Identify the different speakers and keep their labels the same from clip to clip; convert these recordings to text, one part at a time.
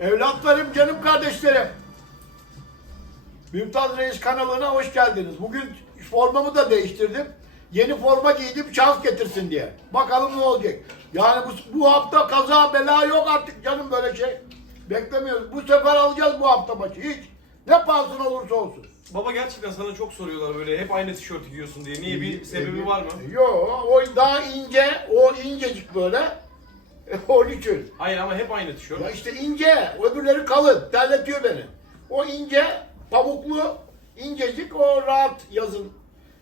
Speaker 1: Evlatlarım, canım kardeşlerim. Mümtaz Reis kanalına hoş geldiniz. Bugün formamı da değiştirdim. Yeni forma giydim şans getirsin diye. Bakalım ne olacak. Yani bu, bu hafta kaza bela yok artık canım böyle şey. Beklemiyoruz. Bu sefer alacağız bu hafta maçı. Hiç. Ne pahasına olursa olsun.
Speaker 2: Baba gerçekten sana çok soruyorlar böyle hep aynı tişörtü giyiyorsun diye. Niye bir sebebi var mı?
Speaker 1: Yok. O daha ince. O incecik böyle. Onun için.
Speaker 2: Hayır ama hep aynı tişört.
Speaker 1: Ya işte ince, öbürleri kalın, terletiyor beni. O ince, pamuklu, incecik, o rahat yazın.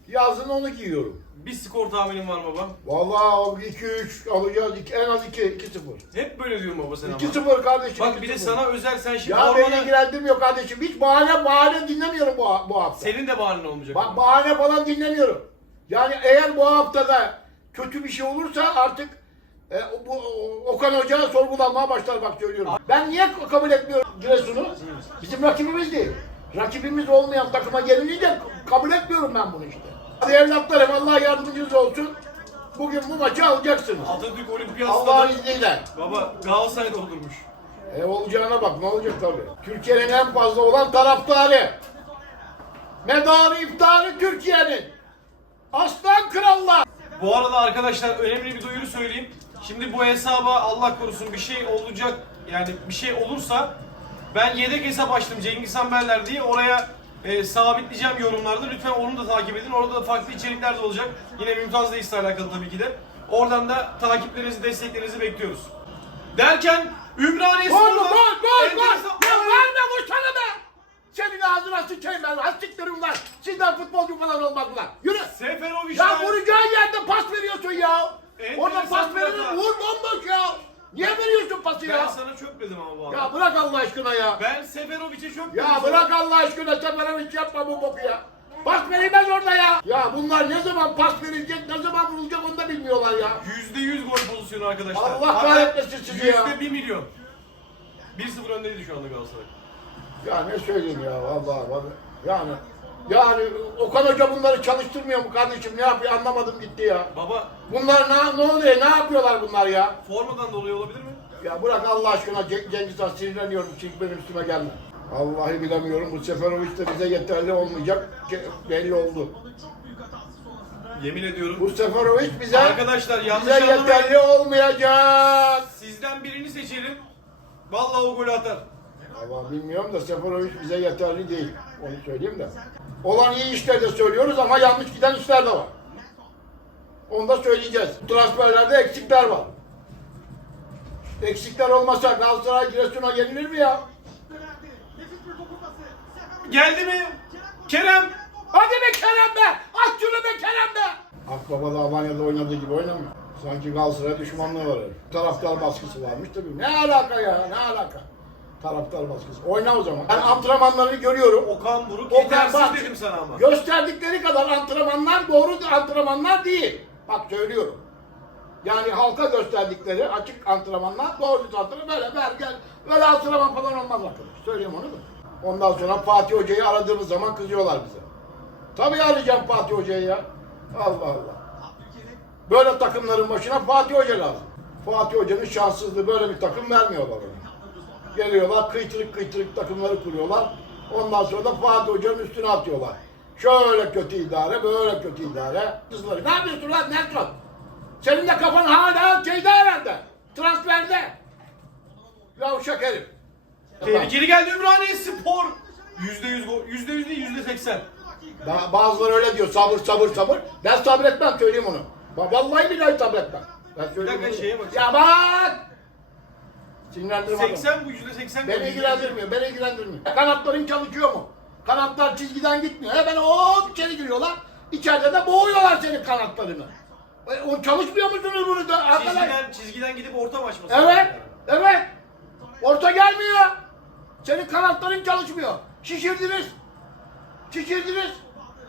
Speaker 1: Yazın onu giyiyorum.
Speaker 2: Bir skor tahminin var baba.
Speaker 1: Vallahi 2-3 alacağız, iki- en az 2, 2-0.
Speaker 2: Hep böyle diyorum baba sen ama.
Speaker 1: 2-0 kardeşim.
Speaker 2: Bak bir de
Speaker 1: 2-0.
Speaker 2: sana özel sen şimdi
Speaker 1: Ya beni
Speaker 2: formana...
Speaker 1: ilgilendirmiyor kardeşim. Hiç bahane bahane dinlemiyorum bu, bu hafta.
Speaker 2: Senin de bahanen olmayacak.
Speaker 1: Bak bahane falan dinlemiyorum. Yani eğer bu haftada kötü bir şey olursa artık e, bu Okan Hoca sorgulanmaya başlar bak söylüyorum. Ben niye kabul etmiyorum Giresun'u? Bizim rakibimiz değil. Rakibimiz olmayan takıma gelince kabul etmiyorum ben bunu işte. Hadi evlatlarım Allah yardımcınız olsun. Bugün bu maçı alacaksınız.
Speaker 2: Atatürk
Speaker 1: Allah'ın
Speaker 2: Stadı.
Speaker 1: izniyle.
Speaker 2: Baba Galatasaray'da olurmuş.
Speaker 1: E olacağına bak ne olacak tabii. Türkiye'nin en fazla olan taraftarı. Medarı iftarı Türkiye'nin. Aslan krallar.
Speaker 2: Bu arada arkadaşlar önemli bir duyuru söyleyeyim. Şimdi bu hesaba Allah korusun bir şey olacak yani bir şey olursa ben yedek hesap açtım Cengiz Hanberler diye oraya e, sabitleyeceğim yorumlarda. Lütfen onu da takip edin. Orada da farklı içerikler de olacak. Yine Mümtaz Reis'le alakalı tabii ki de. Oradan da takiplerinizi, desteklerinizi bekliyoruz. Derken Ümraniye Spor'da
Speaker 1: gol gol gol.
Speaker 2: enteresan-
Speaker 1: Ya verme vursana be. Senin ağzına sıçayım ben. Ha siktirin lan. Sizden futbolcu falan olmaz lan. Yürü.
Speaker 2: Seferovic
Speaker 1: Ya vuracağın yerde pas veriyorsun ya. Orada pas
Speaker 2: bir
Speaker 1: verilir. Vur bomboş ya. Niye veriyorsun pası
Speaker 2: ben
Speaker 1: ya?
Speaker 2: sana çökmedim ama bu.
Speaker 1: Ya bırak Allah aşkına ya.
Speaker 2: Ben Seferovic'e çökmedim.
Speaker 1: Ya bırak Allah aşkına Seferovic yapma bu boku ya. Pas verilmez orada ya. Ya bunlar ne zaman pas verilecek, ne zaman vurulacak onu da bilmiyorlar ya.
Speaker 2: %100 gol pozisyonu arkadaşlar.
Speaker 1: Allah
Speaker 2: Hatta
Speaker 1: kahretmesin sizi ya.
Speaker 2: %1 milyon. 1-0 öndeydi şu anda Galatasaray.
Speaker 1: Ya ne söyleyeyim ya vallahi vallahi. Yani yani Okan Hoca bunları çalıştırmıyor mu kardeşim? Ne yapıyor anlamadım gitti ya.
Speaker 2: Baba
Speaker 1: Bunlar ne, ne oluyor? Ne yapıyorlar bunlar ya?
Speaker 2: formadan dolayı olabilir mi?
Speaker 1: Ya bırak Allah aşkına Ce- Cengiz Han sinirleniyorum. Çık benim üstüme gelme. Vallahi bilemiyorum. Bu Seferovic de bize yeterli olmayacak. Ke- Belli oldu.
Speaker 2: Yemin ediyorum.
Speaker 1: Bu Seferovic bize
Speaker 2: Arkadaşlar yanlış
Speaker 1: bize
Speaker 2: anlamayın.
Speaker 1: yeterli olmayacak.
Speaker 2: Sizden birini seçelim. Vallahi o golü atar.
Speaker 1: Ama bilmiyorum da Seferovic bize yeterli değil. Onu söyleyeyim de. Olan iyi işler de söylüyoruz ama yanlış giden işler de var. Onu da söyleyeceğiz. Transferlerde eksikler var. Eksikler olmasa Galatasaray Giresun'a yenilir mi ya?
Speaker 2: Geldi mi? Kerem.
Speaker 1: Hadi be Kerem be! At şunu be Kerem be! Akbaba da Almanya'da oynadığı gibi oynamıyor. Sanki Galatasaray düşmanlığı var. Taraftar baskısı varmış tabii. Ne alaka ya? Ne alaka? Taraftar baskısı. Oyna o zaman. Ben antrenmanlarını görüyorum.
Speaker 2: Okan Buruk
Speaker 1: Okan
Speaker 2: yetersiz
Speaker 1: bak.
Speaker 2: dedim sana ama.
Speaker 1: Gösterdikleri kadar antrenmanlar doğru antrenmanlar değil. Bak söylüyorum. Yani halka gösterdikleri açık antrenmanlar doğru antrenman. Böyle ver gel. Böyle antrenman falan olmaz arkadaş. Söyleyeyim onu da. Ondan sonra Fatih Hoca'yı aradığımız zaman kızıyorlar bize. Tabii arayacağım Fatih Hoca'yı ya. Allah Allah. Böyle takımların başına Fatih Hoca lazım. Fatih Hoca'nın şanssızlığı böyle bir takım vermiyorlar ona. Geliyorlar kıytırık kıytırık takımları kuruyorlar. Ondan sonra da Fatih Hoca'nın üstüne atıyorlar. Şöyle kötü idare, böyle kötü idare. Kızları, ne yapıyorsun lan Nelson? Senin de kafan hala şeyde herhalde. Transferde. Yavşak herif.
Speaker 2: Tehlikeli geldi Ümraniye Spor. %100 gol. %100 değil %80.
Speaker 1: Ba- Bazıları öyle diyor sabır sabır sabır. Ben sabretmem söyleyeyim onu. Ba- Vallahi billahi sabretmem. Ben söyleyeyim
Speaker 2: dakika, şeye bak.
Speaker 1: Ya bak! Sinirlendirme adamı.
Speaker 2: 80 bu %80
Speaker 1: Beni ilgilendirmiyor, beni ilgilendirmiyor. Kanatların çalışıyor mu? Kanatlar çizgiden gitmiyor. Hemen hop içeri giriyorlar. İçeride de boğuyorlar senin kanatlarını. E, O çalışmıyor musunuz bunu da? Arkadaş?
Speaker 2: Çizgiden, çizgiden gidip orta açması?
Speaker 1: Evet, evet. Orta gelmiyor. Senin kanatların çalışmıyor. Şişirdiniz. Şişirdiniz.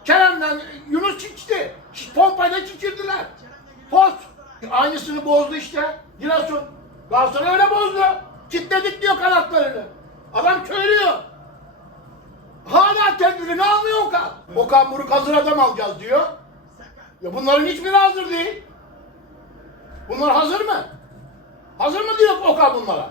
Speaker 1: Kerem'den Yunus şişti. Şiş- Pompayla şişirdiler. Post. Aynısını bozdu işte. Giresun. Galatasaray öyle bozdu. Kitledik diyor kanatlarını. Adam köylüyor. Hala tedbirini almıyor Okan. Okan Buruk hazır adam alacağız diyor. Ya bunların hiçbiri hazır değil. Bunlar hazır mı? Hazır mı diyor Okan bunlara?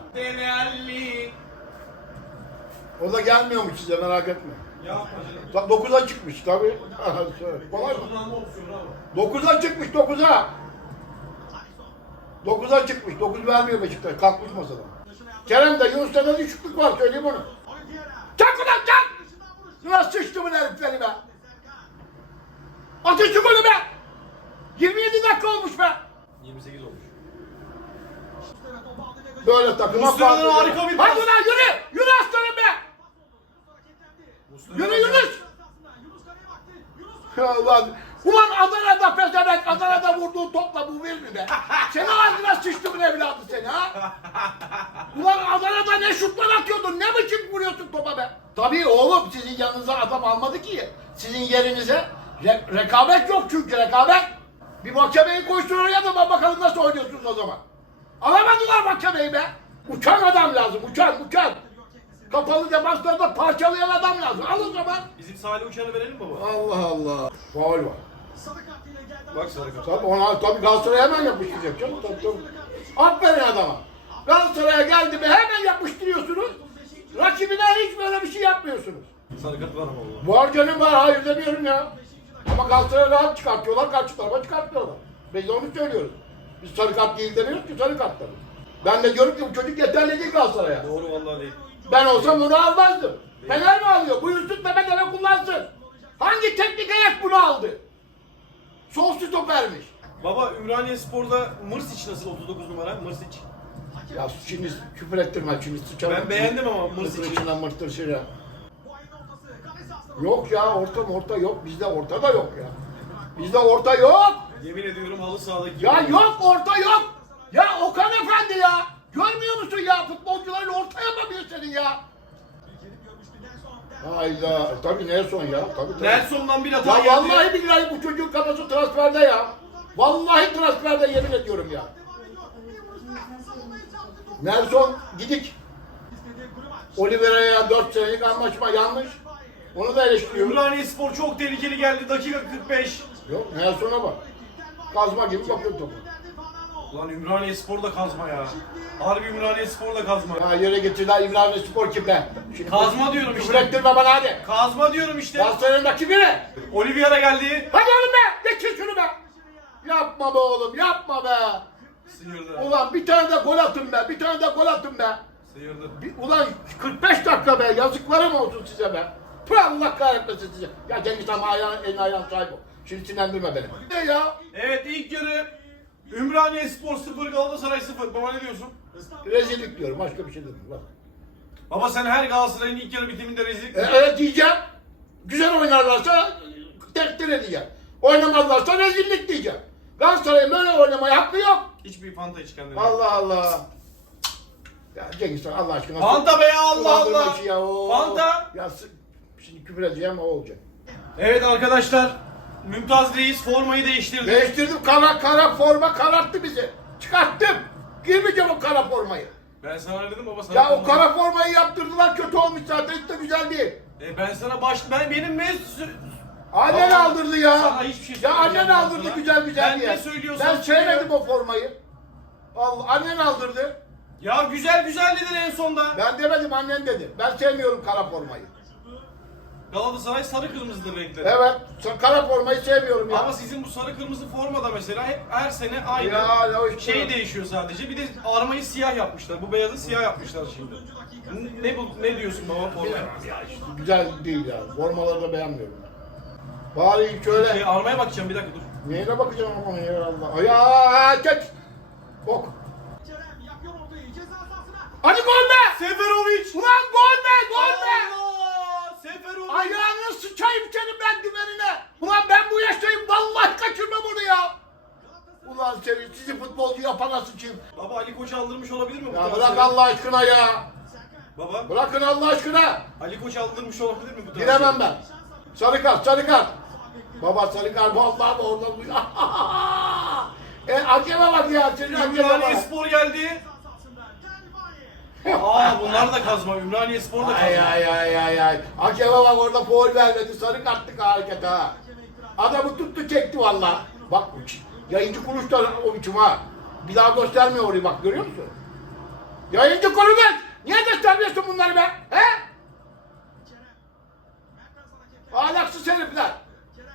Speaker 1: O da gelmiyormuş size merak etme.
Speaker 2: Yapma canım.
Speaker 1: Bak 9'a çıkmış tabii. Kolay mı?
Speaker 2: Kullanma opsiyonu ama.
Speaker 1: 9'a çıkmış 9'a. 9'a çıkmış. 9 vermiyor Beşiktaş. Kalkmış masadan. Kerem'de Yunus'ta da düşüklük var söyleyeyim onu. Çak ulan çak! Nasıl sıçtı bu herifleri be? Atın şu golü be! 27 dakika olmuş be!
Speaker 2: 28 olmuş.
Speaker 1: Böyle takıma
Speaker 2: Mustafa'dan harika bir
Speaker 1: Hadi
Speaker 2: pas.
Speaker 1: ulan yürü! Yürü aslanım be! Yürü Yunus! Ya ulan, ulan Adana'da pezevenk, Adana'da vurduğun topla bu bir mi be? Senin ağzına sıçtı bu evladı seni ha? Ulan Adana'da ne şutlar atıyordun, ne biçim vuruyorsun topa be? Tabii oğlum sizin yanınıza adam almadı ki. Sizin yerinize re- rekabet yok çünkü rekabet. Bir mahkemeyi koysun oraya da bak bakalım nasıl oynuyorsunuz o zaman. Alamadılar mahkemeyi be. Uçan adam lazım, uçan, uçan. Kapalı defanslarda parçalayan adam lazım. Al o zaman.
Speaker 2: Bizim Salih Uçan'ı verelim baba.
Speaker 1: Allah Allah. Faul var.
Speaker 2: Bak sarı kart.
Speaker 1: Tabii ona tabii Galatasaray'a hemen yapıştıracak canım. Tabii, tabii. Aferin adama. Galatasaray'a geldi mi hemen yapıştırıyorsunuz. Rakibine hiç böyle bir şey yapmıyorsunuz.
Speaker 2: Sarı kart var ama baba.
Speaker 1: Var canım var hayır demiyorum ya. Ama Galatasaray'a rahat çıkartıyorlar, karşı tarafa çıkartmıyorlar. Biz de onu söylüyoruz. Biz sarı kart değil demiyoruz ki sarı kart tabii. Ben de diyorum ki bu çocuk yeterli değil Galatasaray'a.
Speaker 2: Doğru vallahi değil.
Speaker 1: Ben olsam bunu almazdım. Fener mi alıyor? Buyursun Mehmet Eve kullansın. Hangi teknik ayak bunu aldı? Sol stopermiş.
Speaker 2: Baba Ümraniye Spor'da Mırsic nasıl 39 numara? Mırsic.
Speaker 1: Ya şimdi küfür ettirme şimdi sıçarım.
Speaker 2: Ben beğendim ama Mırsic'i.
Speaker 1: Mırtır içinden mırtır şire. Yok ya orta orta yok. Bizde orta da yok ya. Bizde orta yok.
Speaker 2: Yemin ediyorum halı sahadaki.
Speaker 1: Ya yok orta yok. Ya Okan Efendi ya. Görmüyor musun ya futbolcuların orta yapamıyor senin ya. Hayda. Tabii Nelson ya. Tabii, tabii.
Speaker 2: Nelson'dan bir hata
Speaker 1: Ya
Speaker 2: geldi.
Speaker 1: vallahi billahi bu çocuğun kafası transferde ya. Vallahi transferde yemin ediyorum ya. Nelson gidik. Oliveira'ya 4 senelik anlaşma yanlış. Onu da eleştiriyorum.
Speaker 2: Ümraniye Spor çok tehlikeli geldi. Dakika 45.
Speaker 1: Yok Nelson'a bak. Kazma gibi bakıyor topu.
Speaker 2: Ulan Ümraniye Spor da kazma ya. Harbi Ümraniye Spor da kazma.
Speaker 1: Ya yere getirdiler İbrahim Spor kimde? Şimdi
Speaker 2: Kazma diyorum
Speaker 1: küfür
Speaker 2: işte.
Speaker 1: ettirme bana hadi.
Speaker 2: Kazma diyorum işte.
Speaker 1: Galatasaray'ın rakibi ne?
Speaker 2: Oliveira geldi.
Speaker 1: Hadi oğlum be! Geçir şunu be! Yapma be oğlum yapma be!
Speaker 2: Sıyırdı.
Speaker 1: Ulan bir tane de gol atın be! Bir tane de gol atın be!
Speaker 2: Sıyırdı.
Speaker 1: Bir- Ulan 45 dakika be yazıklarım olsun size be. Tüh Allah kahretmesin size. Ya Cengiz Han ayağın, elin ayağın sahip ol. Şimdi sinirlendirme beni. Ne ya?
Speaker 2: Evet ilk yarı Ümraniye Spor 0 Galatasaray 0. Baba ne diyorsun?
Speaker 1: Rezillik diyorum başka bir şey demiyorum. Bak.
Speaker 2: Baba sen her Galatasaray'ın ilk yarı bitiminde rezillik
Speaker 1: E, evet diyeceğim. Güzel oynarlarsa tekdir edeceğim. Oynamazlarsa rezillik diyeceğim. Galatasaray'ın böyle oynamaya hakkı yok.
Speaker 2: Hiçbir fanta hiç kendine.
Speaker 1: Allah Allah. Ya Cengiz Han Allah aşkına.
Speaker 2: Fanta be ya Allah Allah.
Speaker 1: işi Ya, o-
Speaker 2: Fanta.
Speaker 1: Ya s- şimdi küfür edeceğim o olacak.
Speaker 2: Evet arkadaşlar. Mümtaz Reis formayı değiştirdi.
Speaker 1: Değiştirdim kara kara forma kararttı bizi. Çıkarttım. Giymeyeceğim o kara formayı.
Speaker 2: Ben sana dedim baba sana.
Speaker 1: Ya o kara formayı yaptırdılar kötü olmuş zaten hiç de güzel değil.
Speaker 2: E ben sana baş ben benim mes
Speaker 1: Annen
Speaker 2: Baba,
Speaker 1: aldırdı ya.
Speaker 2: sana hiçbir şey
Speaker 1: ya annen
Speaker 2: söyleyeceğim
Speaker 1: aldırdı
Speaker 2: sana.
Speaker 1: güzel güzel
Speaker 2: Ben
Speaker 1: diye.
Speaker 2: ne söylüyorsam
Speaker 1: Ben sevmedim o formayı. Allah annen aldırdı.
Speaker 2: Ya güzel güzel dedin en sonda.
Speaker 1: Ben demedim annen dedi. Ben sevmiyorum kara formayı.
Speaker 2: Galatasaray sarı kırmızıdır renkleri.
Speaker 1: Evet sa- kara formayı sevmiyorum ya.
Speaker 2: Ama sizin bu sarı kırmızı formada mesela hep her sene aynı.
Speaker 1: Ya, ya işte.
Speaker 2: Şey değişiyor sadece. Bir de armayı siyah yapmışlar. Bu beyazı siyah yapmışlar şimdi. N- Ne bu ne diyorsun baba formaya?
Speaker 1: Güzel değil ya. Formaları da beğenmiyorum. Bari şöyle.
Speaker 2: Şey, armaya bakacağım bir dakika dur.
Speaker 1: Neyine bakacağım ama ya Allah. Ya geç. Bok. Hadi gol be!
Speaker 2: Seferovic!
Speaker 1: Ulan gol be! Gol be!
Speaker 2: Allah! Seferovic!
Speaker 1: Ayağını sıçayım senin ben dümenine. Ulan ben bu yaştayım vallahi kaçırmam onu ya. Ulan seni sizi futbolcu sıçayım.
Speaker 2: Baba Ali Koç aldırmış olabilir mi bu
Speaker 1: Ya
Speaker 2: transferi?
Speaker 1: bırak Allah aşkına ya.
Speaker 2: Baba
Speaker 1: Bırakın Allah aşkına.
Speaker 2: Ali Koç aldırmış olabilir mi bu transferi?
Speaker 1: Giremem ben. Sarı kart, sarı kart. Baba sarı kart vallahi orada bu. e hakeme bak ya. Senin hakeme
Speaker 2: Ümraniye. Spor geldi. Aa bunlar da kazma. Ümraniye Spor da
Speaker 1: Ay
Speaker 2: kazma.
Speaker 1: ay ay ay ay. Hakeme bak orada foul vermedi. Sarı kartlık hareket ha. Adamı tuttu çekti valla. Bak yayıncı kuruluşlar o biçim ha. Bir daha göstermiyor orayı bak görüyor musun? Ya Yayıncı konudan niye göstermiyorsun bunları be? He? Ahlaksız herifler.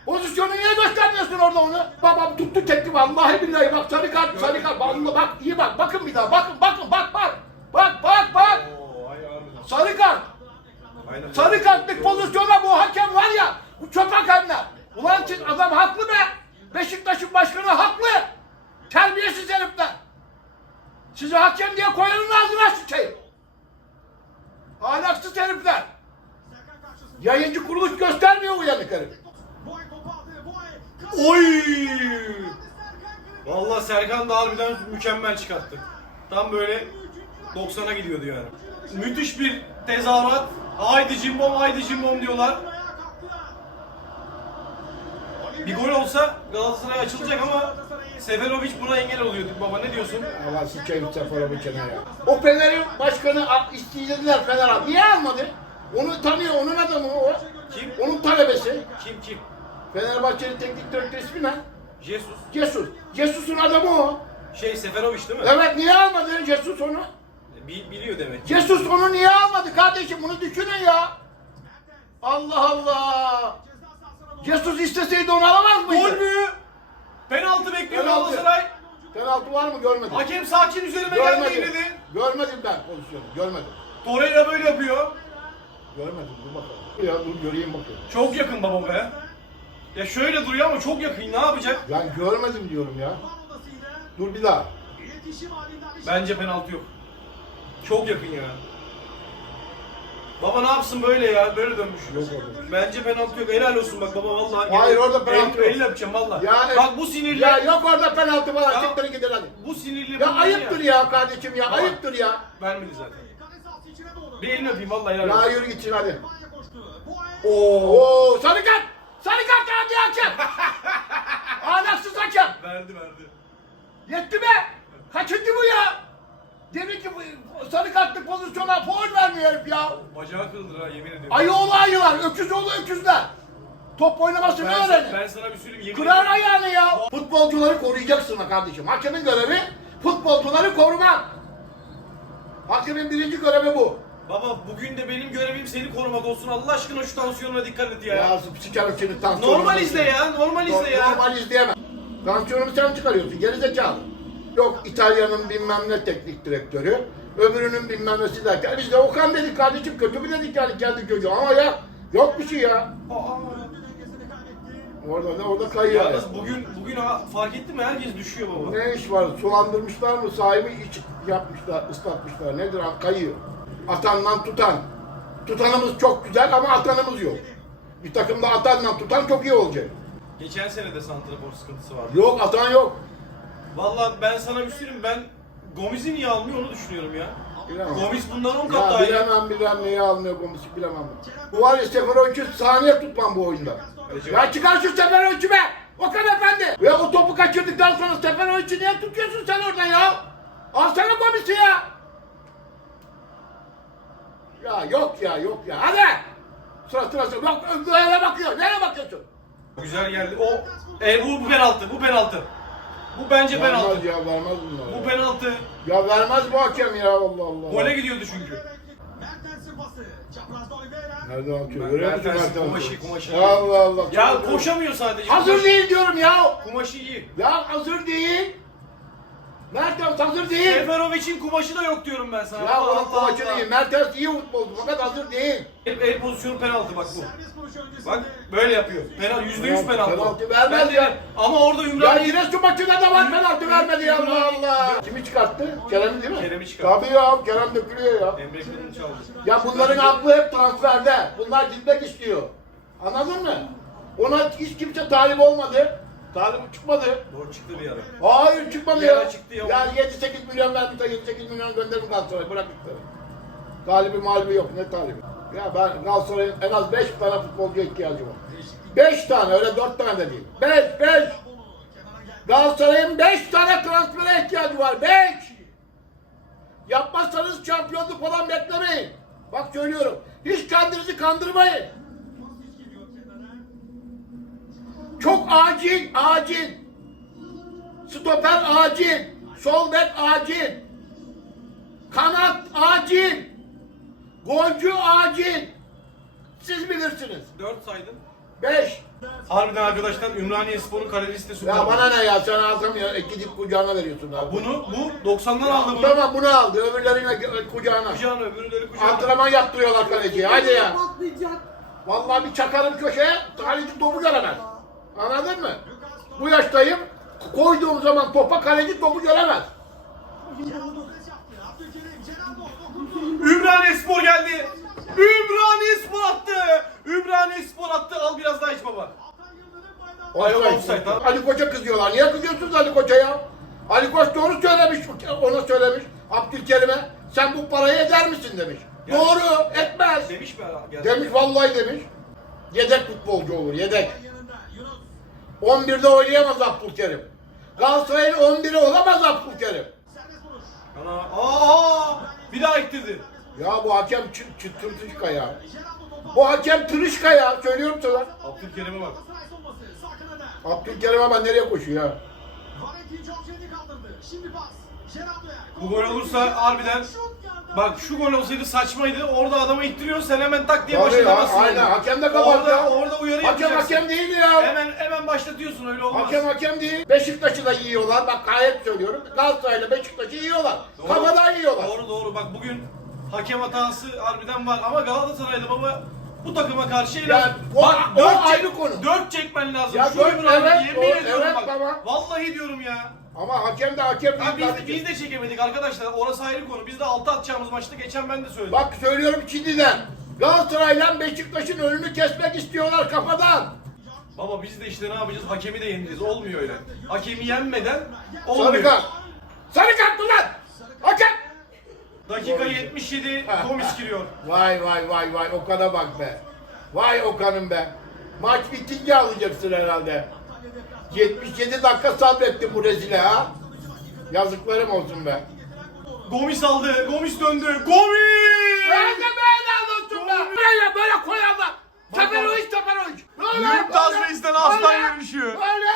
Speaker 1: Pozisyonu niye göstermiyorsun orada onu? Babam tuttu çekti vallahi billahi bak sarı kart sarı kart. Vallahi bak iyi bak bakın bir daha bakın bakın bak bak. Bak bak bak. Sarı kart. Sarı kartlık pozisyona bu hakem var ya. Bu çöp hakemler. Ulan siz adam haklı be. Beşiktaş'ın başkanı haklı. Terbiyesiz herifler. Sizi hakem diye koyanın ağzına sıçayım. Ahlaksız herifler. Yayıncı kuruluş göstermiyor uyanık herif.
Speaker 2: Oy! Vallahi Serkan da harbiden mükemmel çıkarttı. Tam böyle 90'a gidiyordu yani. Müthiş bir tezahürat. Haydi cimbom, haydi cimbom diyorlar. Bir gol olsa Galatasaray açılacak ama Seferovic buna engel oluyor baba ne diyorsun?
Speaker 1: Allah sıçayım Seferovic'e ya. O Fener'in başkanı a- istediler Fener abi. Niye almadı? Onu tanıyor, onun adamı o.
Speaker 2: Kim?
Speaker 1: Onun talebesi.
Speaker 2: Kim kim?
Speaker 1: Fenerbahçe'nin teknik direktörü ismi ne?
Speaker 2: Jesus.
Speaker 1: Jesus. Jesus'un adamı o.
Speaker 2: Şey Seferovic değil mi?
Speaker 1: Evet niye almadı Jesus onu?
Speaker 2: Bi- biliyor demek.
Speaker 1: Jesus onu niye almadı kardeşim? Bunu düşünün ya. Allah Allah. Jesus isteseydi onu alamaz mıydı?
Speaker 2: Gol mü? Penaltı bekliyor
Speaker 1: Penaltı.
Speaker 2: Galatasaray.
Speaker 1: Penaltı var mı görmedim.
Speaker 2: Hakem sakin üzerime geldi
Speaker 1: Görmedim.
Speaker 2: dedi.
Speaker 1: Görmedim ben pozisyonu. Görmedim.
Speaker 2: Torreira böyle yapıyor.
Speaker 1: Görmedim. Dur bakalım. Ya dur göreyim bakayım.
Speaker 2: Çok yakın baba be. Ya şöyle duruyor ama çok yakın. Ne yapacak?
Speaker 1: Ben görmedim diyorum ya. Dur bir daha.
Speaker 2: Bence penaltı yok. Çok yakın ya. Baba ne yapsın böyle ya? Böyle dönmüş.
Speaker 1: Yok orada.
Speaker 2: Bence penaltı yok. Helal olsun bak baba vallahi.
Speaker 1: Hayır, orada penaltı
Speaker 2: el,
Speaker 1: yok.
Speaker 2: Elle yapacağım vallahi.
Speaker 1: Yani-
Speaker 2: bak bu sinirli.
Speaker 1: Ya yok orada penaltı var.
Speaker 2: Ya-
Speaker 1: Siktirin gidin hadi.
Speaker 2: Bu sinirli.
Speaker 1: Ya
Speaker 2: bunlar
Speaker 1: ayıptır ya kardeşim ya. Ayıptır ya.
Speaker 2: Vermedi zaten. Bir elini öpeyim vallahi helal
Speaker 1: Ya
Speaker 2: olsun.
Speaker 1: yürü gitsin hadi.
Speaker 2: Oo.
Speaker 1: Oo sarı kart. Sarı kart hadi hakem. Ahlaksız hakem.
Speaker 2: Verdi verdi.
Speaker 1: Yetti be. Kaçıncı bu ya? Demek ki bu sarı kartlı pozisyona foul vermiyor herif ya.
Speaker 2: Bacağı kırılır ha yemin ediyorum.
Speaker 1: Ayı oğlu ayılar, öküz oğlu öküzler. Top oynamasını
Speaker 2: ben,
Speaker 1: öğrenin.
Speaker 2: ben sana bir söyleyeyim yemin
Speaker 1: Kırar
Speaker 2: ediyorum.
Speaker 1: ayağını ya. Futbolcuları koruyacaksın ha kardeşim. Hakemin görevi futbolcuları korumak. Hakemin birinci görevi bu.
Speaker 2: Baba bugün de benim görevim seni korumak olsun. Allah aşkına şu tansiyonuna dikkat et ya.
Speaker 1: Ya sikerim seni tansiyonunu.
Speaker 2: normal izle ya, normal izle ya.
Speaker 1: Normal izleyemem. Tansiyonumu sen çıkarıyorsun. Geri zekalı. Yok İtalya'nın bilmem ne teknik direktörü. Öbürünün bilmem nesi derken biz de Okan dedik kardeşim kötü mü dedik yani kendi çocuğu ama ya yok bir şey ya.
Speaker 2: Aa.
Speaker 1: Orada da orada kayıyor.
Speaker 2: Yalnız bugün bugün ha, fark ettin mi herkes düşüyor baba.
Speaker 1: Ne iş var? Sulandırmışlar mı? Sahibi iç yapmışlar, ıslatmışlar. Nedir? ha? Kayıyor. Atandan tutan. Tutanımız çok güzel ama atanımız yok. Bir takımda atanla tutan çok iyi olacak.
Speaker 2: Geçen sene de santrafor sıkıntısı vardı.
Speaker 1: Yok atan yok.
Speaker 2: Vallahi ben sana bir söyleyeyim ben Gomez'i niye almıyor onu düşünüyorum ya.
Speaker 1: Bilemem.
Speaker 2: Gomiz bundan 10 kat
Speaker 1: Ya
Speaker 2: daha iyi.
Speaker 1: bilemem bilemem neyi almıyor Gomis'i bilemem. Bu var ya Seferovic'i saniye tutmam bu oyunda. Ya çıkar şu Seferovic'i be! Okan efendi! Ya o topu kaçırdıktan sonra Seferovic'i niye tutuyorsun sen orada ya? Alsana Gomis'i ya! Ya yok ya yok ya hadi! Sıra sıra sıra. Yok nereye bakıyor? Nereye bakıyorsun?
Speaker 2: Güzel geldi. O e, bu, bu penaltı. Bu penaltı. Bu bence
Speaker 1: Vermez
Speaker 2: penaltı.
Speaker 1: ya vermez bunlar.
Speaker 2: Bu penaltı.
Speaker 1: Ya vermez bu hakem ya Allah Allah.
Speaker 2: Gole gidiyordu çünkü.
Speaker 1: Nereden atıyor?
Speaker 2: Ben-
Speaker 1: Görüyor musun
Speaker 2: Mertens,
Speaker 1: Mertens'i?
Speaker 2: kumaşı, kumaşı.
Speaker 1: Allah Allah.
Speaker 2: Ya koşamıyor sadece.
Speaker 1: Hazır
Speaker 2: Kumaşı-
Speaker 1: değil diyorum ya.
Speaker 2: Kumaşı iyi.
Speaker 1: Ya hazır değil. Mertens hazır değil.
Speaker 2: Seferovic'in kumaşı da yok diyorum ben sana.
Speaker 1: Ya
Speaker 2: Allah
Speaker 1: onun
Speaker 2: Allah
Speaker 1: kumaşı
Speaker 2: Allah.
Speaker 1: değil. Mertens iyi futbolcu fakat hazır değil.
Speaker 2: El, el pozisyonu penaltı bak bu. Bak böyle yapıyor. Penaltı yüzde yüz
Speaker 1: Penaltı,
Speaker 2: penaltı.
Speaker 1: vermez
Speaker 2: Ben de-
Speaker 1: ya.
Speaker 2: Ama orada
Speaker 1: Ya
Speaker 2: Ümraniye
Speaker 1: yine şu maçında da var penaltı vermedi ya Allah Allah. Kimi çıkarttı? Kerem'i değil mi?
Speaker 2: Kerem'i çıkarttı.
Speaker 1: Tabii ya Kerem dökülüyor ya.
Speaker 2: Emre Kılınç çaldı.
Speaker 1: Ya bunların aklı hep transferde. Bunlar gitmek istiyor. Anladın mı? Ona hiç kimse talip olmadı. Talip çıkmadı.
Speaker 2: Doğru çıktı bir ara.
Speaker 1: Hayır çıkmadı
Speaker 2: Bir
Speaker 1: ya.
Speaker 2: ara çıktı ya.
Speaker 1: Yani 7-8 milyon vermişler, 7-8 milyon gönderin Galatasaray'a bırak gittiler. Talibi malibi yok, ne talibi? Ya ben Galatasaray'ın en az 5 tane futbolcuya ihtiyacı var. 5 tane, öyle 4 tane de değil. 5, 5. Galatasaray'ın 5 tane transfere ihtiyacı var, 5. Yapmazsanız şampiyonluk falan beklemeyin. Bak söylüyorum, hiç kendinizi kandırmayın. Çok acil, acil. Stoper acil. Sol bek acil. Kanat acil. Golcü acil. Siz bilirsiniz.
Speaker 2: 4 saydın.
Speaker 1: 5.
Speaker 2: Harbiden arkadaşlar Ümraniye Spor'un kalecisi süper.
Speaker 1: Ya bana ne ya sen alsam ya gidip kucağına veriyorsun abi.
Speaker 2: Bunu bu 90'dan aldı bunu.
Speaker 1: Tamam bunu aldı öbürlerine kucağına.
Speaker 2: Kucağına öbürleri kucağına.
Speaker 1: Antrenman yaptırıyorlar kaleciye hadi ya.
Speaker 3: Patlayacak.
Speaker 1: Vallahi bir çakarım köşeye kaleci topu göremez. Anladın mı? Bu yaştayım koyduğum zaman topa kaleci topu göremez.
Speaker 2: Ümraniye Spor geldi. Ümraniye Spor attı. Ümraniye Spor attı. Al biraz daha iç baba. Ay,
Speaker 1: Offside. Ali Koç'a kızıyorlar. Niye kızıyorsunuz Ali Koç'a ya? Ali Koç doğru söylemiş, ona söylemiş Abdülkerim'e. Sen bu parayı eder misin demiş.
Speaker 2: Ya-
Speaker 1: Doğru, etmez.
Speaker 2: Demiş mi?
Speaker 1: Demiş vallahi demiş. Yedek futbolcu olur, yedek. 11'de oynayamaz Abdülkerim. Galatasaray'ın 11'i olamaz Abdülkerim.
Speaker 2: Aa, bir daha ittirdi.
Speaker 1: Ya bu hakem çı, çı, tırışka ya. Bu hakem tırışka ya. Söylüyorum sana.
Speaker 2: Abdülkerim'e bak.
Speaker 1: Abdülkerim ama nereye koşuyor ya?
Speaker 2: Bu gol olursa harbiden Bak şu gol olsaydı saçmaydı. Orada adamı ittiriyor. Sen hemen tak diye
Speaker 1: Tabii ya,
Speaker 2: başlatamazsın.
Speaker 1: aynen. Hakem de kabahat
Speaker 2: orada,
Speaker 1: ya.
Speaker 2: Orada uyarı
Speaker 1: Hakem
Speaker 2: yapacaksın.
Speaker 1: hakem değil ya.
Speaker 2: Hemen hemen başlatıyorsun öyle olmaz.
Speaker 1: Hakem hakem değil. Beşiktaş'ı da yiyorlar. Bak gayet söylüyorum. Galatasaray'la Beşiktaş'ı yiyorlar.
Speaker 2: Doğru.
Speaker 1: Kafadan yiyorlar.
Speaker 2: Doğru doğru. Bak bugün hakem hatası harbiden var ama Galatasaray'da baba bu takıma karşı en az-
Speaker 1: o-
Speaker 2: Bak,
Speaker 1: o
Speaker 2: dört
Speaker 1: ayrı
Speaker 2: çek-
Speaker 1: konu.
Speaker 2: Dört çekmen lazım.
Speaker 1: Ya
Speaker 2: Şu
Speaker 1: dört, evet,
Speaker 2: yemin
Speaker 1: o-
Speaker 2: ediyorum
Speaker 1: evet
Speaker 2: bak.
Speaker 1: baba.
Speaker 2: Vallahi diyorum ya.
Speaker 1: Ama hakem de hakem değil.
Speaker 2: biz,
Speaker 1: kardeşim.
Speaker 2: biz de çekemedik arkadaşlar. Orası ayrı konu. Biz de altı atacağımız maçta geçen ben de söyledim.
Speaker 1: Bak söylüyorum şimdiden. Galatasaray'la Beşiktaş'ın önünü kesmek istiyorlar kafadan.
Speaker 2: Baba biz de işte ne yapacağız? Hakemi de yeneceğiz. Olmuyor öyle. Hakemi yenmeden olmuyor.
Speaker 1: Sarı kart. Sarı kart mı lan? Hakem.
Speaker 2: Dakika 77 Gomis giriyor.
Speaker 1: Vay vay vay vay Okan'a bak be. Vay Okan'ım be. Maç bitince alacaksın herhalde. 77 dakika sabrettim bu rezile ha. Yazıklarım olsun be.
Speaker 2: Gomis aldı. Gomis döndü. Gomis!
Speaker 1: Böyle böyle anlatın be. Böyle böyle koyanlar. Teper oyuncu teper oyuncu. Böyle.
Speaker 2: Mümtaz
Speaker 1: böyle,
Speaker 2: Reis'ten aslan yürüyüşü.
Speaker 1: Böyle.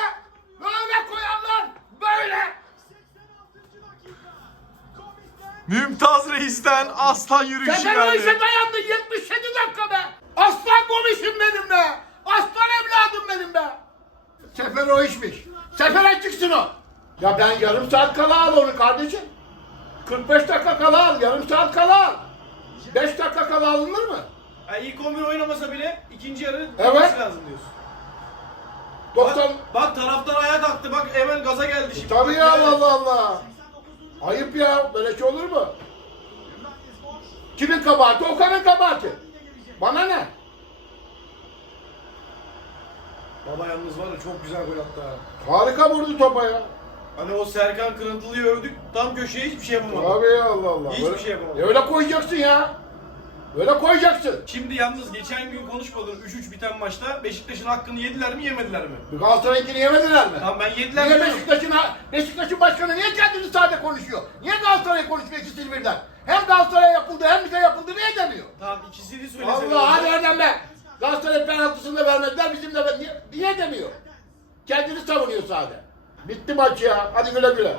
Speaker 1: Böyle koyanlar. Böyle.
Speaker 4: Mümtaz Reis'ten aslan yürüyüşü geldi.
Speaker 1: oyuncu dayandın. Sefer o işmiş. Sefere çıksın o. Ya ben yarım saat kala al onu kardeşim. 45 dakika kala al, yarım saat kala al. 5 dakika kala alınır mı?
Speaker 2: Yani ilk 11 oynamasa bile ikinci yarı
Speaker 1: Evet.
Speaker 2: lazım diyorsun.
Speaker 1: 90...
Speaker 2: Bak, bak taraftar ayağa kalktı. Bak hemen gaza geldi şimdi.
Speaker 1: Tabii ya
Speaker 2: Yani-
Speaker 1: Allah Allah. Ayıp ya, böyle şey olur mu? Kimin kabahati? Okan'ın kabahati. Bana ne?
Speaker 2: Baba yalnız var ya çok güzel gol attı ha.
Speaker 1: Harika vurdu topa ya.
Speaker 2: Hani o Serkan Kırıntılı'yı övdük. Tam köşeye hiçbir şey yapamadı.
Speaker 1: Abi ya Allah Allah.
Speaker 2: Hiçbir
Speaker 1: Böyle-
Speaker 2: şey yapamadı.
Speaker 1: Ya Öyle koyacaksın ya. Öyle koyacaksın.
Speaker 2: Şimdi yalnız geçen gün konuşmadım 3-3 biten maçta Beşiktaş'ın hakkını yediler mi yemediler mi?
Speaker 1: Galatasaray'ınkini yemediler mi?
Speaker 2: Tamam ben yediler
Speaker 1: Niye
Speaker 2: diyorum.
Speaker 1: Beşiktaş'ın Beşiktaş'ın başkanı niye kendini sade konuşuyor? Niye Galatasaray konuşuyor ikisi birden? Hem Galatasaray yapıldı hem bize yapıldı niye demiyor?
Speaker 2: Tamam ikisini söylesene.
Speaker 1: Allah hadi oradan be. Galatasaray penaltısını da vermediler bizim de niye, niye demiyor? Kendini savunuyor sade. Bitti maç ya. Hadi güle güle.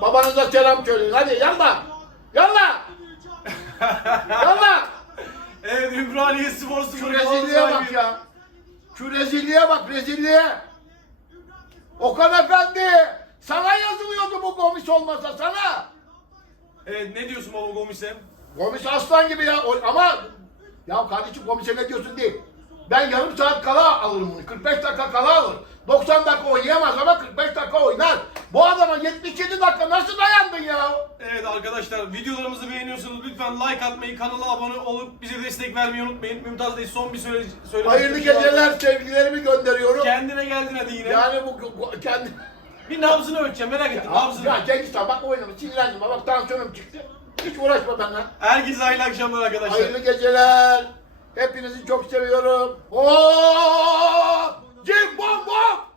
Speaker 1: Babanıza selam söyleyin. Hadi yallah. Yallah. Yallah.
Speaker 2: Evet Ümraniye Spor
Speaker 1: Şu
Speaker 2: Spor
Speaker 1: rezilliğe bak ya. Şu rezilliğe bak rezilliğe. Okan Efendi. Sana yazılıyordu bu komis olmasa sana.
Speaker 2: Evet ne diyorsun baba Gomis'e?
Speaker 1: Komis aslan gibi ya. Ama ya kardeşim komise ne diyorsun değil. Ben yarım saat kala alırım bunu. 45 dakika kala alır. 90 dakika oynayamaz ama 45 dakika oynar. Bu adama 77 dakika nasıl dayandın ya?
Speaker 2: Evet arkadaşlar videolarımızı beğeniyorsanız lütfen like atmayı, kanala abone olup bize destek vermeyi unutmayın. Mümtaz Bey son bir söyle söyle.
Speaker 1: Hayırlı geceler sevgilerimi gönderiyorum.
Speaker 2: Kendine geldin hadi yine.
Speaker 1: Yani bu, bu kendi...
Speaker 2: Bir nabzını ölçeceğim merak ettim nabzını.
Speaker 1: Ya Cengiz Han bak oynamış sinirlendim. Bak tansiyonum çıktı. Hiç uğraşma benimle.
Speaker 2: Herkese hayırlı akşamlar arkadaşlar.
Speaker 1: Hayırlı geceler. Hepinizi çok seviyorum. Oo! Cim bom bom!